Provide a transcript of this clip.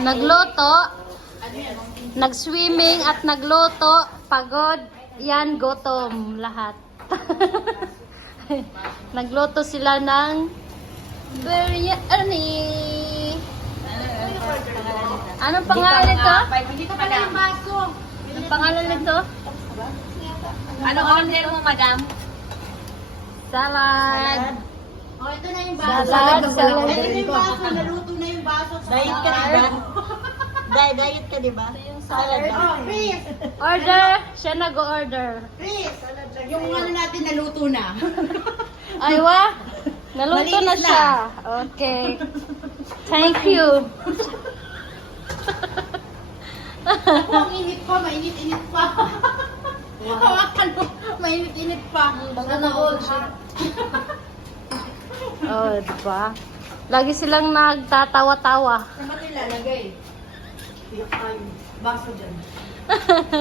Nagluto. Nag-swimming at nagluto. Pagod. Yan, gutom lahat. Nagluto sila ng biryani. Anong pangalan nito? Dito pala yung baso. Anong pangalan nito? Ano order mo, madam? Salad. Oh, ito na yung baso. Salad. Ito na yung baso. Naluto na yung baso. Diet ka, diba? Diet ka, diba? Yung salad. Oh, Chris! Order. Siya nag-order. Chris! Yung ano natin naluto na. Aywa. Naluto na Malinis siya. Okay. Thank you. Ang init pa, mainit-init pa. Hawakan mo, mainit-init pa. Bago na old Oh, diba? Lagi silang nagtatawa-tawa. Saan ba ito ilalagay? Ay, baso dyan.